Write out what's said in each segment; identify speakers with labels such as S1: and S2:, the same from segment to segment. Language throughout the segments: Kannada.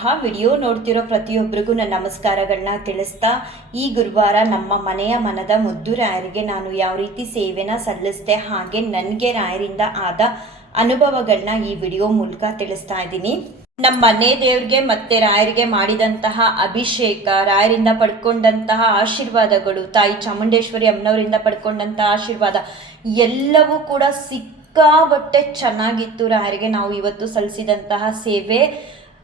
S1: ರಾಘವೇಂದ್ರಾಯ ವಿಡಿಯೋ ನೋಡ್ತಿರೋ ಪ್ರತಿಯೊಬ್ಬರಿಗೂ ನನ್ನ ನಮಸ್ಕಾರಗಳನ್ನ ತಿಳಿಸ್ತಾ ಈ ಗುರುವಾರ ನಮ್ಮ ಮನೆಯ ಮನದ ಮುದ್ದು ರಾಯರಿಗೆ ನಾನು ಯಾವ ರೀತಿ ಸೇವೆನ ಸಲ್ಲಿಸ್ದೆ ಹಾಗೆ ನನಗೆ ರಾಯರಿಂದ ಆದ ಅನುಭವಗಳನ್ನ ಈ ವಿಡಿಯೋ ಮೂಲಕ ತಿಳಿಸ್ತಾ ಇದ್ದೀನಿ. ನಮ್ಮ ಮನೆ ದೇವ್ರಿಗೆ ಮತ್ತೆ ರಾಯರಿಗೆ ಮಾಡಿದಂತಹ ಅಭಿಷೇಕ, ರಾಯರಿಂದ ಪಡ್ಕೊಂಡಂತಹ ಆಶೀರ್ವಾದಗಳು, ತಾಯಿ ಚಾಮುಂಡೇಶ್ವರಿ ಅಮ್ಮನವರಿಂದ ಪಡ್ಕೊಂಡಂತಹ ಆಶೀರ್ವಾದ ಎಲ್ಲವೂ ಕೂಡ ಸಿಕ್ಕಾಬಟ್ಟೆ ಚೆನ್ನಾಗಿತ್ತು ರಾಯರಿಗೆ. ನಾವು ಇವತ್ತು ಸಲ್ಲಿಸಿದಂತಹ ಸೇವೆ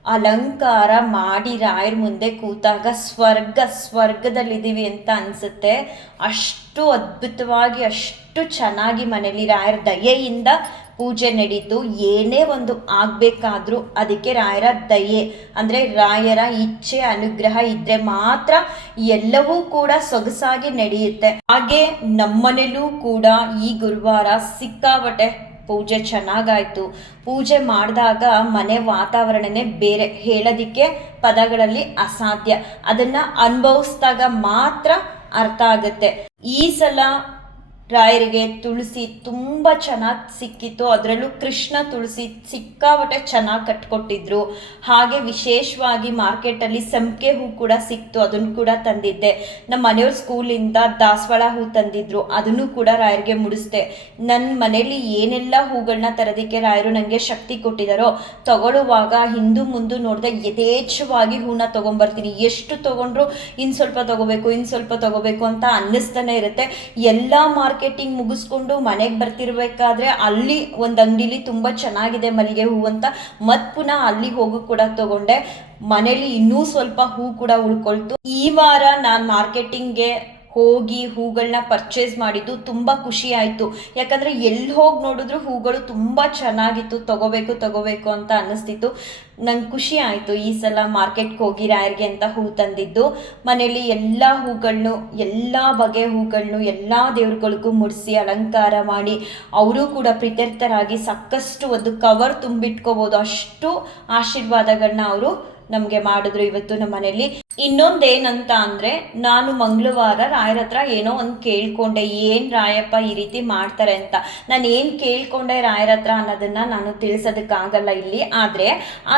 S1: ಅಲಂಕಾರ ಮಾಡಿ ರಾಯರ ಮುಂದೆ ಕೂತಾಗ ಸ್ವರ್ಗ, ಸ್ವರ್ಗದಲ್ಲಿದ್ದೀವಿ ಅಂತ ಅನಿಸುತ್ತೆ. ಅಷ್ಟು ಅದ್ಭುತವಾಗಿ, ಅಷ್ಟು ಚೆನ್ನಾಗಿ ಮನೇಲಿ ರಾಯರ ದಯೆಯಿಂದ ಪೂಜೆ ನಡೀತು. ಏನೇ ಒಂದು ಆಗಬೇಕಾದ್ರೂ ಅದಕ್ಕೆ ರಾಯರ ದಯೆ. ಅಂದರೆ ರಾಯರ ಇಚ್ಛೆ, ಅನುಗ್ರಹ ಇದ್ದರೆ ಮಾತ್ರ ಎಲ್ಲವೂ ಕೂಡ ಸೊಗಸಾಗಿ ನಡೆಯುತ್ತೆ. ಹಾಗೆ ನಮ್ಮನೇಲೂ ಕೂಡ ಈ ಗುರುವಾರ ಸಿಕ್ಕಾಬಟ್ಟೆ ಪೂಜೆ ಚೆನ್ನಾಗಾಯ್ತು. ಪೂಜೆ ಮಾಡಿದಾಗ ಮನೆ ವಾತಾವರಣನೇ ಬೇರೆ. ಹೇಳೋದಿಕ್ಕೆ ಪದಗಳಲ್ಲಿ ಅಸಾಧ್ಯ. ಅದನ್ನ ಅನುಭವಿಸಿದಾಗ ಮಾತ್ರ ಅರ್ಥ ಆಗುತ್ತೆ. ಈ ಸಲ ರಾಯರಿಗೆ ತುಳಸಿ ತುಂಬ ಚೆನ್ನಾಗಿ ಸಿಕ್ಕಿತ್ತು. ಅದರಲ್ಲೂ ಕೃಷ್ಣ ತುಳಸಿ ಸಿಕ್ಕಾಪಟ್ಟೆ ಚೆನ್ನಾಗಿ ಕಟ್ಕೊಟ್ಟಿದ್ರು. ಹಾಗೆ ವಿಶೇಷವಾಗಿ ಮಾರ್ಕೆಟಲ್ಲಿ ಸಂಪಿಗೆ ಹೂ ಕೂಡ ಸಿಕ್ತು. ಅದನ್ನು ಕೂಡ ತಂದಿದ್ದೆ. ನಮ್ಮ ಮನೆಯವ್ರ ಸ್ಕೂಲಿಂದ ದಾಸವಾಳ ಹೂ ತಂದಿದ್ರು. ಅದನ್ನು ಕೂಡ ರಾಯರಿಗೆ ಮುಡಿಸ್ದೆ. ನನ್ನ ಮನೇಲಿ ಏನೆಲ್ಲ ಹೂಗಳನ್ನ ತರೋದಕ್ಕೆ ರಾಯರು ನನಗೆ ಶಕ್ತಿ ಕೊಟ್ಟಿದ್ದಾರೋ ತಗೊಳ್ಳುವಾಗ ಹಿಂದೂ ಮುಂದು ನೋಡಿದೆ ಯಥೇಚ್ಛವಾಗಿ ಹೂನ ತೊಗೊಂಬರ್ತೀನಿ. ಎಷ್ಟು ತೊಗೊಂಡ್ರು ಇನ್ನು ಸ್ವಲ್ಪ ತಗೋಬೇಕು ಇನ್ನು ಸ್ವಲ್ಪ ತಗೋಬೇಕು ಅಂತ ಅನ್ನಿಸ್ತಾನೆ ಇರುತ್ತೆ. ಎಲ್ಲ ಮಾರ್ಕೆಟಿಂಗ್ ಮುಗಿಸ್ಕೊಂಡು ಮನೆಗೆ ಬರ್ತಿರ್ಬೇಕಾದ್ರೆ ಅಲ್ಲಿ ಒಂದು ಅಂಗಡಿಲಿ ತುಂಬ ಚೆನ್ನಾಗಿದೆ ಮಲ್ಲಿಗೆ ಹೂ ಅಂತ ಮತ್ ಪುನಃ ಅಲ್ಲಿ ಹೋಗು ಕೂಡ ತಗೊಂಡೆ. ಮನೇಲಿ ಇನ್ನೂ ಸ್ವಲ್ಪ ಹೂ ಕೂಡ ಉಳ್ಕೊಳ್ತು. ಈ ವಾರ ನಾನು ಮಾರ್ಕೆಟಿಂಗ್ಗೆ ಹೋಗಿ ಹೂಗಳನ್ನ ಪರ್ಚೇಸ್ ಮಾಡಿದ್ದು ತುಂಬ ಖುಷಿ ಆಯಿತು. ಯಾಕಂದರೆ ಎಲ್ಲಿ ಹೋಗಿ ನೋಡಿದ್ರು ಹೂಗಳು ತುಂಬ ಚೆನ್ನಾಗಿತ್ತು. ತಗೋಬೇಕು ತಗೋಬೇಕು ಅಂತ ಅನ್ನಿಸ್ತಿತ್ತು. ನಂಗೆ ಖುಷಿ ಆಯಿತು ಈ ಸಲ ಮಾರ್ಕೆಟ್ಗೆ ಹೋಗಿ ರಾಯರ್ಗೆ ಅಂತ ಹೂ ತಂದಿದ್ದು. ಮನೇಲಿ ಎಲ್ಲ ಹೂಗಳನ್ನು ಎಲ್ಲ ಬಗೆ ಹೂಗಳನ್ನು ಎಲ್ಲ ದೇವ್ರುಗಳಿಗೂ ಮುಡಿಸಿ ಅಲಂಕಾರ ಮಾಡಿ ಅವರು ಕೂಡ ಪ್ರೀತರ್ಥರಾಗಿ ಸಾಕಷ್ಟು ಒಂದು ಕವರ್ ತುಂಬಿಟ್ಕೋಬೋದು. ಅಷ್ಟು ಆಶೀರ್ವಾದಗಳನ್ನ ಅವರು ನಮಗೆ ಮಾಡಿದ್ರು ಇವತ್ತು ನಮ್ಮ ಮನೇಲಿ. ಇನ್ನೊಂದೇನಂತ ಅಂದರೆ ನಾನು ಮಂಗಳವಾರ ರಾಯರ ಹತ್ರ ಏನೋ ಒಂದು ಕೇಳ್ಕೊಂಡೆ, ಏನು ರಾಯಪ್ಪ ಈ ರೀತಿ ಮಾಡ್ತಾರೆ ಅಂತ. ನಾನು ಏನು ಕೇಳ್ಕೊಂಡೆ ರಾಯರ ಹತ್ರ ಅನ್ನೋದನ್ನು ನಾನು ತಿಳಿಸೋದಕ್ಕಾಗಲ್ಲ ಇಲ್ಲಿ. ಆದರೆ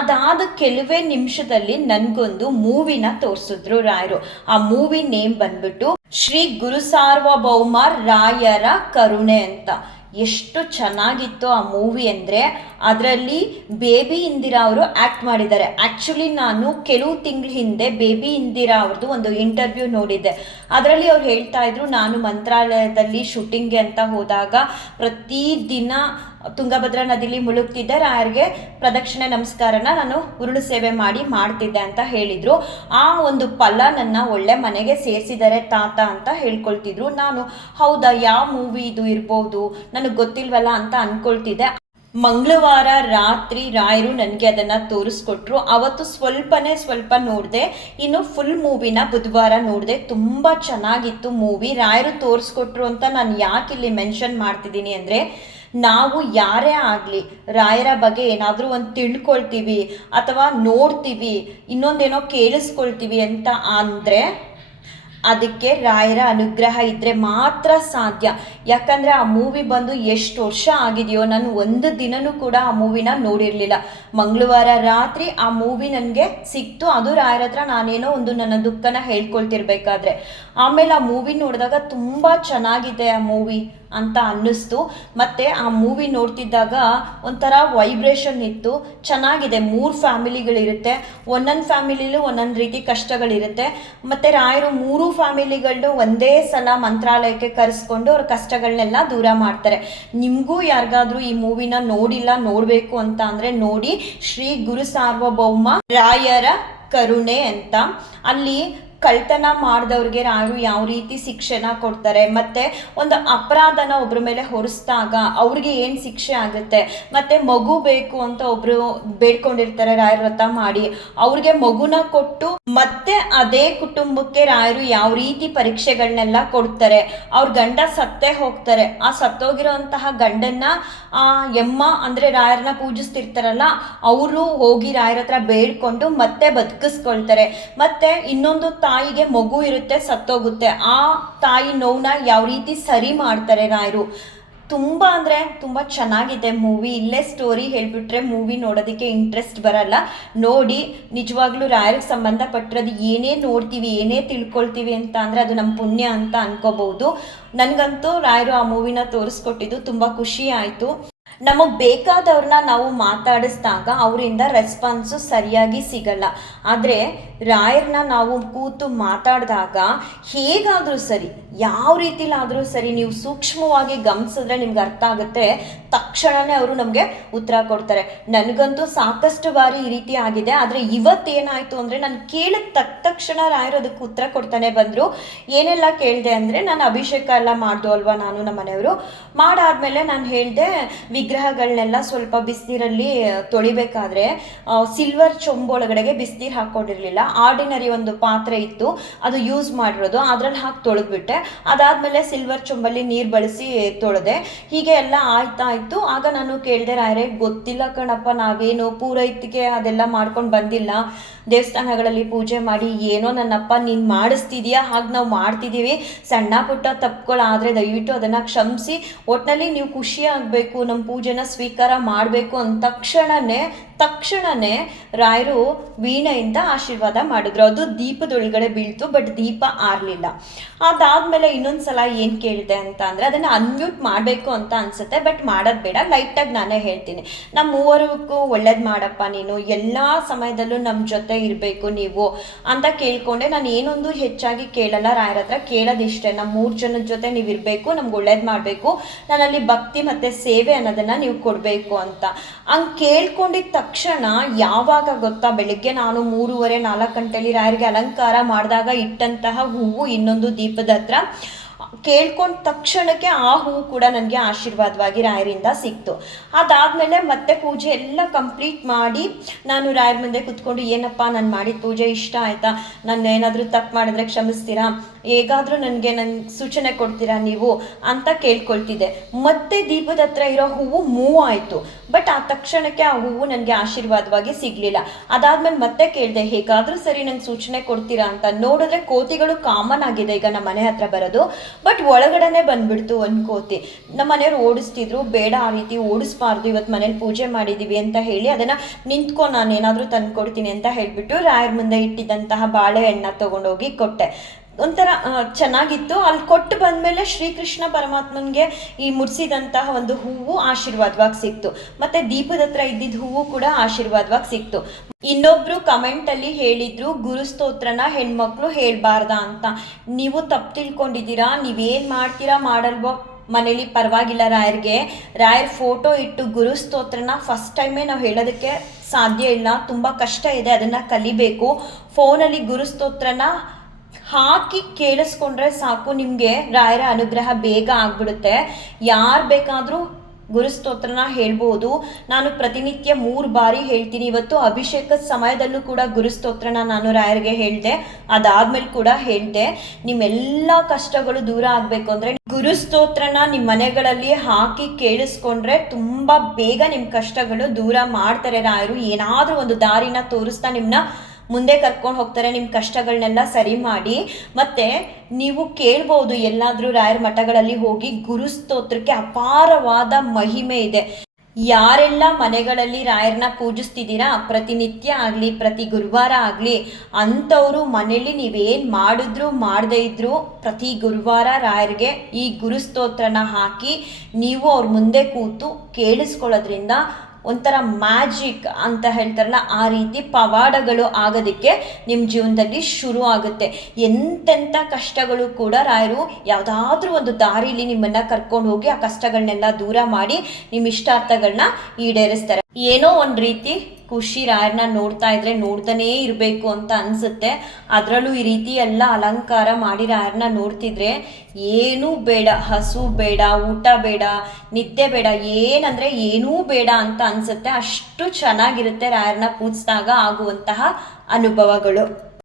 S1: ಅದಾದ ಕೆಲವೇ ನಿಮಿಷದಲ್ಲಿ ನನಗೊಂದು ಮೂವಿನ ತೋರಿಸಿದ್ರು ರಾಯರು. ಆ ಮೂವಿ ನೇಮ್ ಬಂದ್ಬಿಟ್ಟು ಶ್ರೀ ಗುರು ಸಾರ್ವಭೌಮ ರಾಯರ ಕರುಣೆ ಅಂತ. ಎಷ್ಟು ಚೆನ್ನಾಗಿತ್ತು ಆ ಮೂವಿ ಅಂದರೆ ಅದರಲ್ಲಿ ಬೇಬಿ ಇಂದಿರಾ ಅವರು ಆ್ಯಕ್ಟ್ ಮಾಡಿದ್ದಾರೆ. ಆ್ಯಕ್ಚುಲಿ ನಾನು ಕೆಲವು ತಿಂಗಳ ಹಿಂದೆ ಬೇಬಿ ಇಂದಿರಾ ಅವ್ರದ್ದು ಒಂದು ಇಂಟರ್ವ್ಯೂ ನೋಡಿದ್ದೆ. ಅದರಲ್ಲಿ ಅವ್ರು ಹೇಳ್ತಾ ಇದ್ರು, ನಾನು ಮಂತ್ರಾಲಯದಲ್ಲಿ ಶೂಟಿಂಗ್ಗೆ ಅಂತ ಹೋದಾಗ ಪ್ರತಿದಿನ ತುಂಗಭದ್ರಾ ನದಿಲಿ ಮುಳುಗ್ತಿದ್ದೆ. ರಾಯರಿಗೆ ಪ್ರದಕ್ಷಿಣೆ ನಮಸ್ಕಾರನ ನಾನು ಉರುಳು ಸೇವೆ ಮಾಡಿ ಮಾಡ್ತಿದ್ದೆ ಅಂತ ಹೇಳಿದರು. ಆ ಒಂದು ಫಲ ನನ್ನ ಒಳ್ಳೆ ಮನೆಗೆ ಸೇರಿಸಿದರೆ ತಾತ ಅಂತ ಹೇಳ್ಕೊಳ್ತಿದ್ರು. ನಾನು, ಹೌದಾ, ಯಾವ ಮೂವಿ ಇದು ಇರ್ಬೋದು? ನನಗೆ ಗೊತ್ತಿಲ್ವಲ್ಲ ಅಂತ ಅಂದ್ಕೊಳ್ತಿದ್ದೆ ಮಂಗಳವಾರ ರಾತ್ರಿ ರಾಯರು ನನಗೆ ಅದನ್ನು ತೋರಿಸ್ಕೊಟ್ರು. ಅವತ್ತು ಸ್ವಲ್ಪನೇ ಸ್ವಲ್ಪ ನೋಡಿದೆ. ಇನ್ನು ಫುಲ್ ಮೂವಿನ ಬುಧವಾರ ನೋಡಿದೆ. ತುಂಬ ಚೆನ್ನಾಗಿತ್ತು ಮೂವಿ ರಾಯರು ತೋರಿಸ್ಕೊಟ್ರು ಅಂತ ನಾನು ಯಾಕೆ ಇಲ್ಲಿ ಮೆನ್ಷನ್ ಮಾಡ್ತಿದ್ದೀನಿ ಅಂದರೆ, ನಾವು ಯಾರೇ ಆಗಲಿ, ರಾಯರ ಬಗ್ಗೆ ಏನಾದರೂ ಒಂದು ತಿಳ್ಕೊಳ್ತೀವಿ ಅಥವಾ ನೋಡ್ತೀವಿ, ಇನ್ನೊಂದೇನೋ ಕೇಳಿಸ್ಕೊಳ್ತೀವಿ ಅಂತ ಅಂದರೆ ಅದಕ್ಕೆ ರಾಯರ ಅನುಗ್ರಹ ಇದ್ದರೆ ಮಾತ್ರ ಸಾಧ್ಯ. ಯಾಕಂದರೆ ಆ ಮೂವಿ ಬಂದು ಎಷ್ಟು ವರ್ಷ ಆಗಿದೆಯೋ ನಾನು ಒಂದು ದಿನನೂ ಕೂಡ ಆ ಮೂವಿನ ನೋಡಿರಲಿಲ್ಲ. ಮಂಗಳವಾರ ರಾತ್ರಿ ಆ ಮೂವಿ ನನಗೆ ಸಿಕ್ತು. ಅದು ರಾಯರ ಹತ್ರ ನಾನೇನೋ ಒಂದು ನನ್ನ ದುಃಖನ ಹೇಳ್ಕೊಳ್ತಿರ್ಬೇಕಾದ್ರೆ. ಆಮೇಲೆ ಆ ಮೂವಿ ನೋಡಿದಾಗ ತುಂಬ ಚೆನ್ನಾಗಿದೆ ಆ ಮೂವಿ. ಅಂತ ಅನ್ನಿಸ್ತು. ಮತ್ತು ಆ ಮೂವಿ ನೋಡ್ತಿದ್ದಾಗ ಒಂಥರ ವೈಬ್ರೇಷನ್ ಇತ್ತು. ಚೆನ್ನಾಗಿದೆ, ಮೂರು ಫ್ಯಾಮಿಲಿಗಳಿರುತ್ತೆ ಒಂದೊಂದು ಫ್ಯಾಮಿಲಿಲೂ ಒಂದೊಂದು ರೀತಿ ಕಷ್ಟಗಳಿರುತ್ತೆ. ಮತ್ತು ರಾಯರು ಮೂರು ಫ್ಯಾಮಿಲಿಗಳನ್ನೂ ಒಂದೇ ಸಲ ಮಂತ್ರಾಲಯಕ್ಕೆ ಕರೆಸ್ಕೊಂಡು ಅವ್ರ ಕಷ್ಟಗಳನ್ನೆಲ್ಲ ದೂರ ಮಾಡ್ತಾರೆ. ನಿಮಗೂ ಯಾರಿಗಾದ್ರೂ ಈ ಮೂವಿನ ನೋಡಿಲ್ಲ, ನೋಡಬೇಕು ಅಂತ ಅಂದರೆ ನೋಡಿ ಶ್ರೀ ಗುರು ಸಾರ್ವಭೌಮ ರಾಯರ ಕರುಣೆ ಅಂತ. ಅಲ್ಲಿ ಕಳ್ತನ ಮಾಡಿದವ್ರಿಗೆ ಯಾರು ಯಾವ ರೀತಿ ಶಿಕ್ಷೆನ ಕೊಡ್ತಾರೆ, ಮತ್ತು ಒಂದು ಅಪರಾಧನ ಒಬ್ಬರ ಮೇಲೆ ಹೊರಿಸಿದಾಗ ಅವ್ರಿಗೆ ಏನು ಶಿಕ್ಷೆ ಆಗುತ್ತೆ, ಮತ್ತು ಮಗು ಬೇಕು ಅಂತ ಒಬ್ಬರು ಬೇಡ್ಕೊಂಡಿರ್ತಾರೆ ರಾಯರ ವ್ರತ ಮಾಡಿ, ಅವ್ರಿಗೆ ಮಗುನ ಕೊಟ್ಟು ಮತ್ತೆ ಅದೇ ಕುಟುಂಬಕ್ಕೆ ರಾಯರು ಯಾವ ರೀತಿ ಪರೀಕ್ಷೆಗಳನ್ನೆಲ್ಲ ಕೊಡ್ತಾರೆ, ಅವ್ರ ಗಂಡ ಸತ್ತೇ ಹೋಗ್ತಾರೆ, ಆ ಸತ್ತೋಗಿರೋಂತಹ ಗಂಡನ್ನ ಎಮ್ಮ ಅಂದರೆ ರಾಯರನ್ನ ಪೂಜಿಸ್ತಿರ್ತಾರಲ್ಲ, ಅವರು ಹೋಗಿ ರಾಯರ ಹತ್ರ ಬೇಡ್ಕೊಂಡು ಮತ್ತೆ ಬದುಕಿಸ್ಕೊಳ್ತಾರೆ. ಮತ್ತೆ ಇನ್ನೊಂದು ತಾಯಿಗೆ ಮಗು ಇರುತ್ತೆ, ಸತ್ತೋಗುತ್ತೆ. ಆ ತಾಯಿ ನೋವನ್ನ ಯಾವ ರೀತಿ ಸರಿ ಮಾಡ್ತಾರೆ ರಾಯರು? ತುಂಬ ಅಂದರೆ ತುಂಬ ಚೆನ್ನಾಗಿದೆ ಮೂವಿ. ಇಲ್ಲೇ ಸ್ಟೋರಿ ಹೇಳಿಬಿಟ್ರೆ ಮೂವಿ ನೋಡೋದಕ್ಕೆ ಇಂಟ್ರೆಸ್ಟ್ ಬರಲ್ಲ. ನೋಡಿ, ನಿಜವಾಗ್ಲೂ ರಾಯರಿಗೆ ಸಂಬಂಧಪಟ್ಟಿರೋದು ಏನೇ ನೋಡ್ತೀವಿ, ಏನೇ ತಿಳ್ಕೊಳ್ತೀವಿ ಅಂತ ಅಂದರೆ ಅದು ನಮ್ಮ ಪುಣ್ಯ ಅಂತ ಅನ್ಕೋಬಹುದು. ನನಗಂತೂ ರಾಯರು ಆ ಮೂವಿನ ತೋರಿಸ್ಕೊಟ್ಟಿದ್ದು ತುಂಬ ಖುಷಿ ಆಯಿತು. ನಮಗೆ ಬೇಕಾದವ್ರನ್ನ ನಾವು ಮಾತಾಡಿಸ್ದಾಗ ಅವರಿಂದ ರೆಸ್ಪಾನ್ಸು ಸರಿಯಾಗಿ ಸಿಗಲ್ಲ. ಆದರೆ ರಾಯರ್ನ ನಾವು ಕೂತು ಮಾತಾಡಿದಾಗ ಹೇಗಾದರೂ ಸರಿ, ಯಾವ ರೀತಿಲಾದರೂ ಸರಿ ನೀವು ಸೂಕ್ಷ್ಮವಾಗಿ ಗಮನಿಸಿದ್ರೆ ನಿಮ್ಗೆ ಅರ್ಥ ಆಗುತ್ತೆ. ತಕ್ಷಣವೇ ಅವರು ನಮಗೆ ಉತ್ತರ ಕೊಡ್ತಾರೆ. ನನಗಂತೂ ಸಾಕಷ್ಟು ಬಾರಿ ಈ ರೀತಿ ಆಗಿದೆ. ಆದರೆ ಇವತ್ತೇನಾಯಿತು ಅಂದರೆ ನಾನು ಕೇಳಿದ ತಕ್ಕ ತಕ್ಷಣ ರಾಯರು ಅದಕ್ಕೆ ಉತ್ತರ ಕೊಡ್ತಾನೆ ಬಂದರು. ಏನೆಲ್ಲ ಕೇಳಿದೆ ಅಂದರೆ, ನಾನು ಅಭಿಷೇಕ ಎಲ್ಲ ಮಾಡ್ದು ಅಲ್ವಾ ನಾನು ನಮ್ಮ ಮನೆಯವರು ಮಾಡಾದ್ಮೇಲೆ ನಾನು ಹೇಳಿದೆ ವಿಗ್ರಹಗಳನ್ನೆಲ್ಲ ಸ್ವಲ್ಪ ಬಿಸಿನೀರಲ್ಲಿ ತೊಳಿಬೇಕಾದ್ರೆ ಸಿಲ್ವರ್ ಚೊಂಬೊಳಗಡೆಗೆ ಬಿಸಿನೀರು ಹಾಕ್ಕೊಂಡಿರಲಿಲ್ಲ ಆರ್ಡಿನರಿ ಒಂದು ಪಾತ್ರೆ ಇತ್ತು. ಅದು ಯೂಸ್ ಮಾಡಿರೋದು. ಅದ್ರಲ್ಲಿ ಹಾಕಿ ತೊಳೆದ್ಬಿಟ್ಟೆ. ಅದಾದಮೇಲೆ ಸಿಲ್ವರ್ ಚೊಂಬಲ್ಲಿ ನೀರು ಬಳಸಿ ತೊಳೆದೆ. ಹೀಗೆ ಎಲ್ಲ ಆಯ್ತಾ ಇತ್ತು ಆಗ ನಾನು ಕೇಳಿದೆ ರಾಯರೇ ಗೊತ್ತಿಲ್ಲ ಕಣಪ್ಪ, ನಾವೇನು ಪೂರೈತಿಗೆ ಅದೆಲ್ಲ ಮಾಡ್ಕೊಂಡು ಬಂದಿಲ್ಲ. ದೇವಸ್ಥಾನಗಳಲ್ಲಿ ಪೂಜೆ ಮಾಡಿ ಏನೋ ನನ್ನಪ್ಪ ನೀನು ಮಾಡಿಸ್ತಿದ್ಯಾ? ಹಾಗೆ ನಾವು ಮಾಡ್ತಿದ್ದೀವಿ ಸಣ್ಣ ಪುಟ್ಟ ತಪ್ಪುಗಳಾದರೆ ದಯವಿಟ್ಟು ಅದನ್ನು ಕ್ಷಮಿಸಿ. ಒಟ್ಟಿನಲ್ಲಿ ನೀವು ಖುಷಿ ಆಗಬೇಕು. ನಮ್ಮ ಪೂಜೆನ ಸ್ವೀಕಾರ ಮಾಡಬೇಕು ಅಂದ ತಕ್ಷಣವೇ ತಕ್ಷಣವೇ ರಾಯರು ವೀಣೆಯಿಂದ ಆಶೀರ್ವಾದ ಮಾಡಿದ್ರು. ಅದು ದೀಪದೊಳಗಡೆ ಬೀಳ್ತು ಬಟ್ ದೀಪ ಆರಲಿಲ್ಲ. ಅದಾದಮೇಲೆ ಇನ್ನೊಂದು ಸಲ ಏನು ಕೇಳಿದೆ ಅಂತ ಅಂದರೆ, ಅದನ್ನು ಅನ್ಮ್ಯೂಟ್ ಮಾಡಬೇಕು ಅಂತ ಅನಿಸುತ್ತೆ ಬಟ್ ಮಾಡೋದು ಬೇಡ. ಲೈಟಾಗಿ ನಾನೇ ಹೇಳ್ತೀನಿ. ನಮ್ಮ ಮೂವರಿಗೂ ಒಳ್ಳೇದು ಮಾಡಪ್ಪ ನೀನು. ಎಲ್ಲ ಸಮಯದಲ್ಲೂ ನಮ್ಮ ಜೊತೆ ಇರಬೇಕು ನೀವು ಅಂತ ಕೇಳ್ಕೊಂಡೆ. ನಾನು ಏನೊಂದು ಹೆಚ್ಚಾಗಿ ಕೇಳಲ್ಲ ರಾಯರ ಹತ್ರ. ಕೇಳೋದಿಷ್ಟೇ. ನಮ್ಮ ಮೂರು ಜನದ ಜೊತೆ ನೀವು ಇರಬೇಕು, ನಮ್ಗೆ ಒಳ್ಳೇದು ಮಾಡಬೇಕು. ನಾನಲ್ಲಿ ಭಕ್ತಿ ಮತ್ತು ಸೇವೆ ಅನ್ನೋದನ್ನು ನೀವು ಕೊಡಬೇಕು ಅಂತ. ಹಂಗ್ ಕೇಳ್ಕೊಂಡಿದ್ದ ಯಾವಾಗ ಗೊತ್ತಾ ಬೆಳಿಗ್ಗೆ ನಾನು ಮೂರುವರೆ ನಾಲ್ಕು ಗಂಟೆಯಲ್ಲಿ ರಾಯರಿಗೆ ಅಲಂಕಾರ ಮಾಡಿದಾಗ ಇಟ್ಟಂತಹ ಹೂವು ಇನ್ನೊಂದು ದೀಪದ ಹತ್ರ ಕೇಳ್ಕೊಂಡ ತಕ್ಷಣಕ್ಕೆ ಆ ಹೂವು ಕೂಡ ನನಗೆ ಆಶೀರ್ವಾದವಾಗಿ ರಾಯರಿಂದ ಸಿಕ್ತು. ಅದಾದಮೇಲೆ ಮತ್ತೆ ಪೂಜೆ ಎಲ್ಲ ಕಂಪ್ಲೀಟ್ ಮಾಡಿ ನಾನು ರಾಯರ ಮುಂದೆ ಕುತ್ಕೊಂಡು, ಏನಪ್ಪ, ನಾನು ಮಾಡಿದ ಪೂಜೆ ಇಷ್ಟ ಆಯಿತಾ? ನಾನು ಏನಾದರೂ ತಪ್ಪು ಮಾಡಿದ್ರೆ ಕ್ಷಮಿಸ್ತೀರಾ? ಹೇಗಾದರೂ ನನಗೆ ನನ್ನ ಸೂಚನೆ ಕೊಡ್ತೀರಾ ನೀವು? ಅಂತ ಕೇಳ್ಕೊಳ್ತಿದ್ದೆ. ಮತ್ತೆ ದೀಪದ ಹತ್ರ ಇರೋ ಹೂವು ಮೂವ್ ಆಯಿತು. ಬಟ್ ಆ ತಕ್ಷಣಕ್ಕೆ ಆ ಹೂವು ನನಗೆ ಆಶೀರ್ವಾದವಾಗಿ ಸಿಗಲಿಲ್ಲ. ಅದಾದ್ಮೇಲೆ ಮತ್ತೆ ಕೇಳಿದೆ, ಹೇಗಾದರೂ ಸರಿ ನಂಗೆ ಸೂಚನೆ ಕೊಡ್ತೀರಾ ಅಂತ? ನೋಡಿದ್ರೆ ಕೋತಿಗಳು ಕಾಮನ್ ಆಗಿದೆ ಈಗ ನಮ್ಮ ಮನೆ ಹತ್ರ ಬರೋದು. ಬಟ್ ಒಳಗಡೆನೆ ಬಂದ್ಬಿಡ್ತು ಅನ್ಕೋತಿ. ಕೋತಿ ನಮ್ಮ ಮನೆಯವ್ರು ಓಡಿಸ್ತಿದ್ರು, ಬೇಡ ಆ ರೀತಿ ಓಡಿಸ್ಬಾರ್ದು, ಇವತ್ತು ಮನೇಲಿ ಪೂಜೆ ಮಾಡಿದ್ದೀವಿ ಅಂತ ಹೇಳಿ ಅದನ್ನು ನಿಂತ್ಕೊ ನಾನು ಏನಾದರೂ ತಂದು ಕೊಡ್ತೀನಿ ಅಂತ ಹೇಳಿಬಿಟ್ಟು ರಾಯರ ಮುಂದೆ ಇಟ್ಟಿದ್ದಂತಹ ಬಾಳೆಹಣ್ಣ ತೊಗೊಂಡೋಗಿ ಕೊಟ್ಟೆ. ಒಂಥರ ಚೆನ್ನಾಗಿತ್ತು. ಅಲ್ಲಿ ಕೊಟ್ಟು ಬಂದಮೇಲೆ ಶ್ರೀಕೃಷ್ಣ ಪರಮಾತ್ಮನಿಗೆ ಈ ಮುಡಿಸಿದಂತಹ ಒಂದು ಹೂವು ಆಶೀರ್ವಾದವಾಗಿ ಸಿಕ್ತು. ಮತ್ತೆ ದೀಪದ ಹತ್ರ ಇದ್ದಿದ್ದ ಹೂವು ಕೂಡ ಆಶೀರ್ವಾದವಾಗಿ ಸಿಕ್ತು. ಇನ್ನೊಬ್ರು ಕಮೆಂಟ್ ಅಲ್ಲಿ ಹೇಳಿದ್ರು ಗುರುಸ್ತೋತ್ರನ ಹೆಣ್ಮಕ್ಳು ಹೇಳ್ಬಾರ್ದ ಅಂತ. ನೀವು ತಪ್ಪು ತಿಳ್ಕೊಂಡಿದ್ದೀರಾ? ನೀವೇನ್ ಮಾಡ್ತೀರಾ? ಮಾಡಲ್ವೋ? ಮನೇಲಿ ಪರವಾಗಿಲ್ಲ ರಾಯರ್ಗೆ. ರಾಯರ್ ಫೋಟೋ ಇಟ್ಟು ಗುರು ಸ್ತೋತ್ರನ ಫಸ್ಟ್ ಟೈಮೇ ನಾವು ಹೇಳೋದಕ್ಕೆ ಸಾಧ್ಯ ಇಲ್ಲ. ತುಂಬ ಕಷ್ಟ ಇದೆ. ಅದನ್ನು ಕಲಿಬೇಕು. ಫೋನಲ್ಲಿ ಗುರುಸ್ತೋತ್ರನ ಹಾಕಿ ಕೇಳಿಸ್ಕೊಂಡ್ರೆ ಸಾಕು, ನಿಮಗೆ ರಾಯರ ಅನುಗ್ರಹ ಬೇಗ ಆಗ್ಬಿಡುತ್ತೆ. ಯಾರು ಬೇಕಾದರೂ ಗುರುಸ್ತೋತ್ರನ ಹೇಳ್ಬೋದು. ನಾನು ಪ್ರತಿನಿತ್ಯ ಮೂರು ಬಾರಿ ಹೇಳ್ತೀನಿ. ಇವತ್ತು ಅಭಿಷೇಕದ ಸಮಯದಲ್ಲೂ ಕೂಡ ಗುರುಸ್ತೋತ್ರನ ನಾನು ರಾಯರಿಗೆ ಹೇಳಿದೆ. ಅದಾದ್ಮೇಲೆ ಕೂಡ ಹೇಳಿದೆ. ನಿಮ್ಮೆಲ್ಲ ಕಷ್ಟಗಳು ದೂರ ಆಗಬೇಕು ಅಂದರೆ ಗುರುಸ್ತೋತ್ರನ ನಿಮ್ಮ ಮನೆಗಳಲ್ಲಿ ಹಾಕಿ ಕೇಳಿಸ್ಕೊಂಡ್ರೆ ತುಂಬ ಬೇಗ ನಿಮ್ಮ ಕಷ್ಟಗಳು ದೂರ ಮಾಡ್ತಾರೆ ರಾಯರು. ಏನಾದರೂ ಒಂದು ದಾರಿನ ತೋರಿಸ್ತಾ ನಿಮ್ಮನ್ನ ಮುಂದೆ ಕರ್ಕೊಂಡು ಹೋಗ್ತಾರೆ ನಿಮ್ಮ ಕಷ್ಟಗಳನ್ನೆಲ್ಲ ಸರಿ ಮಾಡಿ. ಮತ್ತೆ ನೀವು ಕೇಳ್ಬೋದು, ಎಲ್ಲಾದರೂ ರಾಯರ ಮಠಗಳಲ್ಲಿ ಹೋಗಿ ಗುರುಸ್ತೋತ್ರಕ್ಕೆ ಅಪಾರವಾದ ಮಹಿಮೆ ಇದೆ. ಯಾರೆಲ್ಲ ಮನೆಗಳಲ್ಲಿ ರಾಯರನ್ನ ಪೂಜಿಸ್ತಿದ್ದೀರಾ, ಪ್ರತಿನಿತ್ಯ ಆಗಲಿ, ಪ್ರತಿ ಗುರುವಾರ ಆಗಲಿ, ಅಂಥವರು ಮನೆಯಲ್ಲಿ ನೀವೇನು ಮಾಡಿದ್ರು, ಮಾಡದೇ ಇದ್ರು ಪ್ರತಿ ಗುರುವಾರ ರಾಯರಿಗೆ ಈ ಗುರುಸ್ತೋತ್ರನ ಹಾಕಿ ನೀವು ಅವ್ರ ಮುಂದೆ ಕೂತು ಕೇಳಿಸ್ಕೊಳ್ಳೋದ್ರಿಂದ ಒಂಥರ ಮ್ಯಾಜಿಕ್ ಅಂತ ಹೇಳ್ತಾರಲ್ಲ, ಆ ರೀತಿ ಪವಾಡಗಳು ಆಗೋದಕ್ಕೆ ನಿಮ್ಮ ಜೀವನದಲ್ಲಿ ಶುರು ಆಗುತ್ತೆ. ಎಂತೆಂಥ ಕಷ್ಟಗಳು ಕೂಡ ರಾಯರು ಯಾವುದಾದ್ರೂ ಒಂದು ದಾರಿಲಿ ನಿಮ್ಮನ್ನು ಕರ್ಕೊಂಡು ಹೋಗಿ ಆ ಕಷ್ಟಗಳನ್ನೆಲ್ಲ ದೂರ ಮಾಡಿ ನಿಮ್ಮ ಇಷ್ಟಾರ್ಥಗಳನ್ನ ಈಡೇರಿಸ್ತಾರೆ. ಏನೋ ಒಂದು ರೀತಿ ಖುಷಿ ರಾಯರ್ನ ನೋಡ್ತಾ ಇದ್ರೆ ನೋಡ್ತಾನೇ ಇರಬೇಕು ಅಂತ ಅನ್ಸುತ್ತೆ. ಅದರಲ್ಲೂ ಈ ರೀತಿ ಎಲ್ಲ ಅಲಂಕಾರ ಮಾಡಿ ರಾಯರ್ನ ನೋಡ್ತಿದ್ರೆ ಏನೂ ಬೇಡ, ಹಸು ಬೇಡ, ಊಟ ಬೇಡ ನಿದ್ದೆ ಬೇಡ, ಏನಂದ್ರೆ ಏನೂ ಬೇಡ ಅಂತ ಅನ್ಸುತ್ತೆ. ಅಷ್ಟು ಚೆನ್ನಾಗಿರುತ್ತೆ ರಾಯರ್ನ ಪೂಜಿಸಿದಾಗ ಆಗುವಂತಹ ಅನುಭವಗಳು.